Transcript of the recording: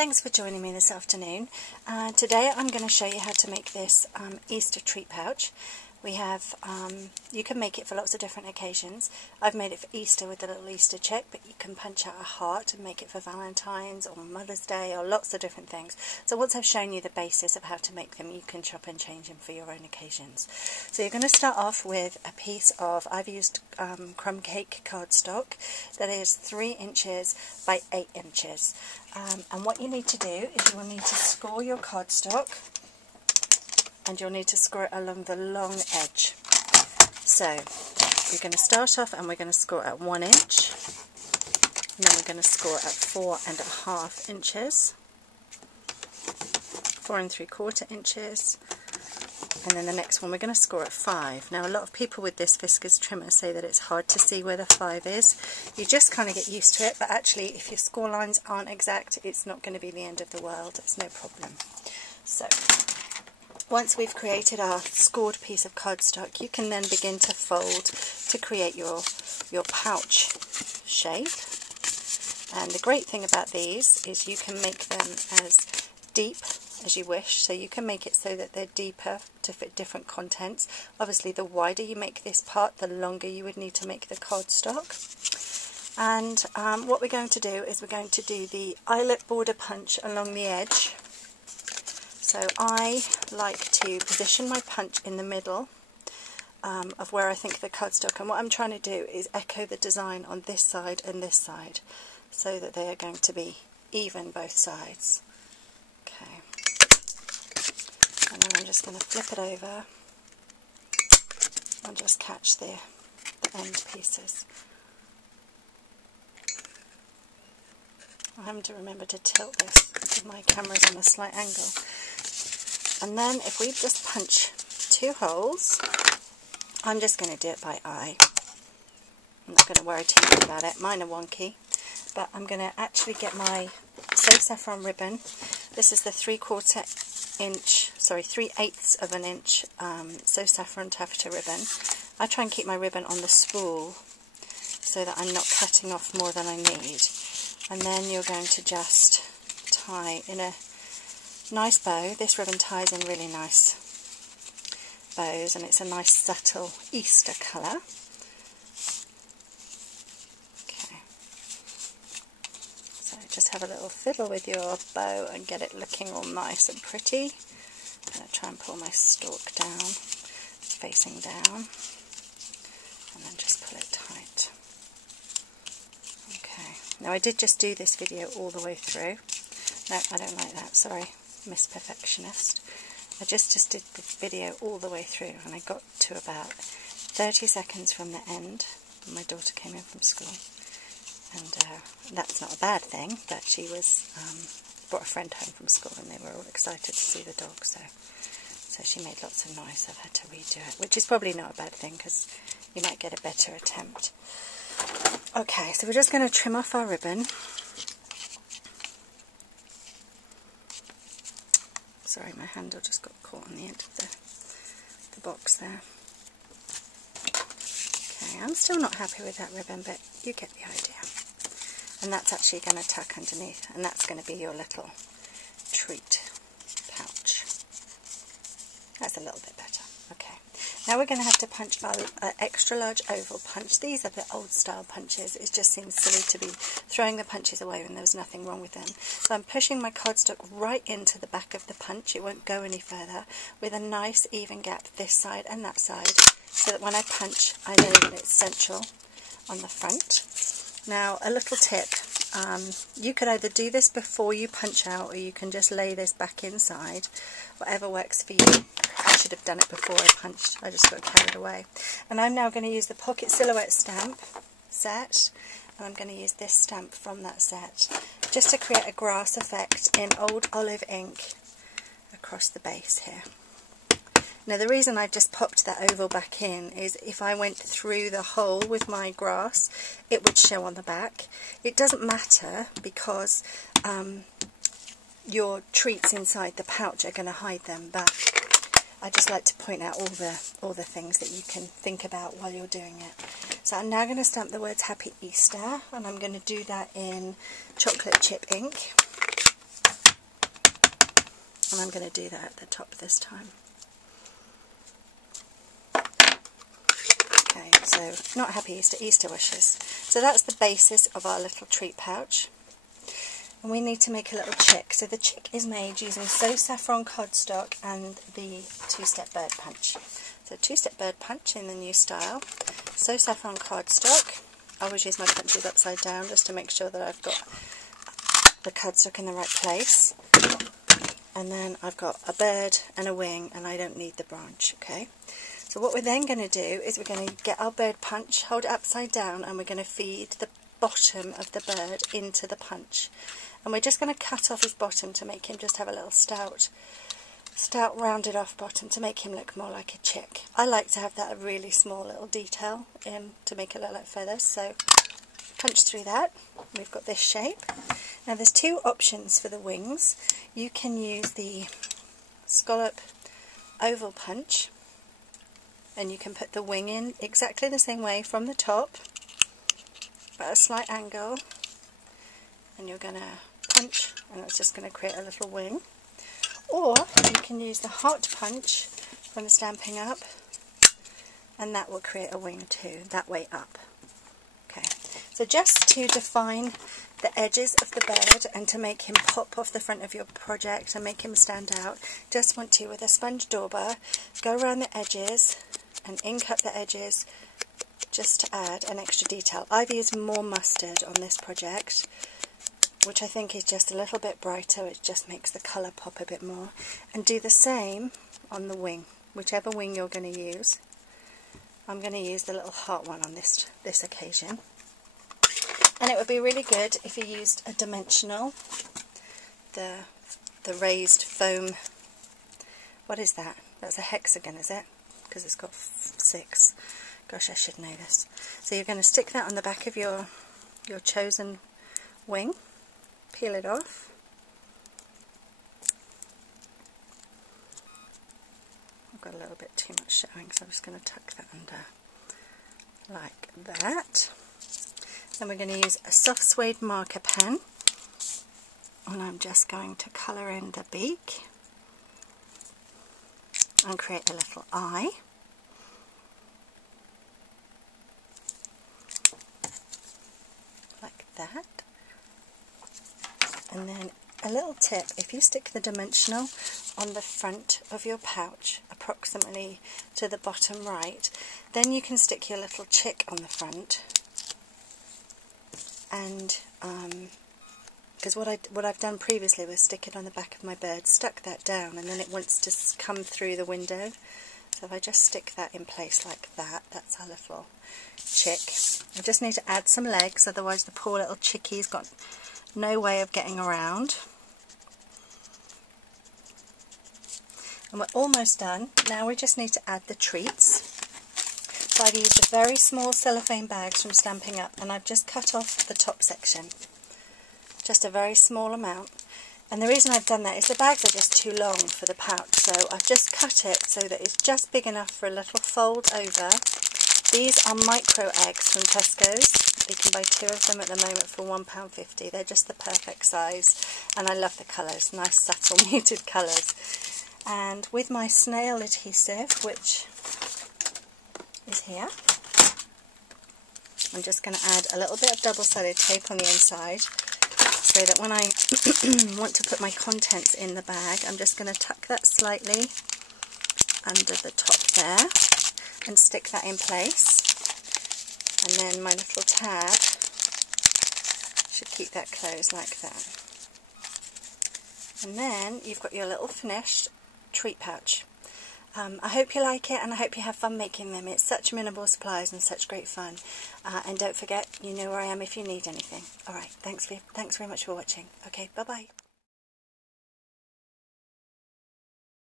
Thanks for joining me this afternoon. Today I'm going to show you how to make this Easter treat pouch. We have, you can make it for lots of different occasions. I've made it for Easter with a little Easter chick, but you can punch out a heart and make it for Valentine's or Mother's Day or lots of different things. So once I've shown you the basis of how to make them, you can chop and change them for your own occasions. So you're going to start off with a piece of, I've used crumb cake cardstock that is 3 inches by 8 inches. And what you need to do is you will need to score your cardstock, and you'll need to score it along the long edge. So we're going to start off and we're going to score at 1 inch, and then we're going to score at 4.5 inches, 4 3/4 inches, and then the next one we're going to score at 5. Now a lot of people with this viscose trimmer say that it's hard to see where the 5 is. You just kind of get used to it, but actually if your score lines aren't exact, it's not going to be the end of the world. It's no problem. So once we've created our scored piece of cardstock, you can then begin to fold to create your pouch shape. And the great thing about these is you can make them as deep as you wish, so you can make it so that they're deeper to fit different contents. Obviously the wider you make this part, the longer you would need to make the cardstock. And what we're going to do is we're going to do the eyelet border punch along the edge. So I like to position my punch in the middle of where I think the cardstock, and what I'm trying to do is echo the design on this side and this side so that they are going to be even both sides. Okay, and then I'm just going to flip it over and just catch the end pieces. I'm having to remember to tilt this because my camera's on a slight angle. And then if we just punch 2 holes, I'm just going to do it by eye. I'm not going to worry too much about it. Mine are wonky. But I'm going to actually get my So Saffron ribbon. This is the 3/4 inch, sorry, 3/8 of an inch So Saffron taffeta ribbon. I try and keep my ribbon on the spool so that I'm not cutting off more than I need. And then you're going to just tie in a nice bow. This ribbon ties in really nice bows, and it's a nice subtle Easter colour. Okay, so just have a little fiddle with your bow and get it looking all nice and pretty. I'm going to try and pull my stalk down, facing down, and then just pull it tight. Okay, now I did just do this video all the way through. No, I don't like that, sorry. Miss Perfectionist. I just did the video all the way through, and I got to about 30 seconds from the end when my daughter came in from school, and that's not a bad thing, but she was brought a friend home from school and they were all excited to see the dog, so she made lots of noise. I've had to redo it, which is probably not a bad thing because you might get a better attempt. Okay, so we're just going to trim off our ribbon. Sorry, my handle just got caught on the end of the box there. Okay, I'm still not happy with that ribbon, but you get the idea. And that's actually going to tuck underneath, and that's going to be your little treat pouch. That's a little bit better. Okay, now we're going to have to punch our extra large oval punch. These are the old style punches. It just seems silly to be throwing the punches away when there's nothing wrong with them. So I'm pushing my cardstock right into the back of the punch. It won't go any further, with a nice even gap this side and that side, so that when I punch I know that it's central on the front. Now a little tip, you could either do this before you punch out, or you can just lay this back inside, whatever works for you. I should have done it before I punched, I just got carried away. And I'm now going to use the Pocket Silhouette stamp set, and I'm going to use this stamp from that set just to create a grass effect in old olive ink across the base here. Now the reason I've just popped that oval back in is if I went through the hole with my grass, it would show on the back. It doesn't matter because your treats inside the pouch are going to hide them, but I just like to point out all the things that you can think about while you're doing it. So I'm now going to stamp the words Happy Easter, and I'm going to do that in chocolate chip ink. And I'm going to do that at the top this time. Okay, so not happy Easter, Easter wishes. So that's the basis of our little treat pouch. And we need to make a little chick. So the chick is made using So Saffron cardstock and the two-step bird punch. So two-step bird punch in the new style. So Saffron cardstock. I always use my punches upside down just to make sure that I've got the cardstock in the right place. And then I've got a bird and a wing, and I don't need the branch, okay? So what we're then going to do is we're going to get our bird punch, hold it upside down, and we're going to feed the bottom of the bird into the punch. And we're just going to cut off his bottom to make him just have a little stout rounded off bottom to make him look more like a chick. I like to have that a really small little detail to make it look like feathers. So punch through that. We've got this shape. Now there's two options for the wings. You can use the scallop oval punch, and you can put the wing in exactly the same way from the top, but at a slight angle, and you're going to punch, and it's just going to create a little wing. Or you can use the heart punch from Stampin' Up, and that will create a wing too, that way up. Okay, so just to define the edges of the bird and to make him pop off the front of your project and make him stand out, just want to, with a sponge dauber, go around the edges and ink up the edges just to add an extra detail. I've used more mustard on this project, which I think is just a little bit brighter. It just makes the colour pop a bit more. And do the same on the wing, whichever wing you're going to use. I'm going to use the little heart one on this occasion. And it would be really good if you used a dimensional, the raised foam. What is that? That's a hexagon, is it? Because it's got 6. Gosh, I should know this. So you're going to stick that on the back of your chosen wing. Peel it off. I've got a little bit too much showing, so I'm just going to tuck that under like that. Then we're going to use a soft suede marker pen, and I'm just going to colour in the beak and create a little eye. Like that. And then a little tip, if you stick the dimensional on the front of your pouch, approximately to the bottom right, then you can stick your little chick on the front. And because what I've done previously was stick it on the back of my bird, stuck that down, and then it wants to come through the window. So if I just stick that in place like that, that's our little chick. I just need to add some legs, otherwise the poor little chickie's got no way of getting around. And we're almost done. Now we just need to add the treats. So I've used the very small cellophane bags from Stampin' Up, and I've just cut off the top section. Just a very small amount. And the reason I've done that is the bags are just too long for the pouch, so I've just cut it so that it's just big enough for a little fold over. These are micro eggs from Tesco's. You can buy 2 of them at the moment for £1.50. They're just the perfect size, and I love the colours, nice subtle muted colours. And with my snail adhesive, which is here, I'm just going to add a little bit of double-sided tape on the inside, so that when I want to put my contents in the bag, I'm just going to tuck that slightly under the top there and stick that in place. And then my little tab should keep that closed like that. And then you've got your little finished treat pouch. I hope you like it, and I hope you have fun making them. It's such minimal supplies and such great fun. And don't forget, you know where I am if you need anything. Alright, thanks very much for watching. Okay, bye-bye.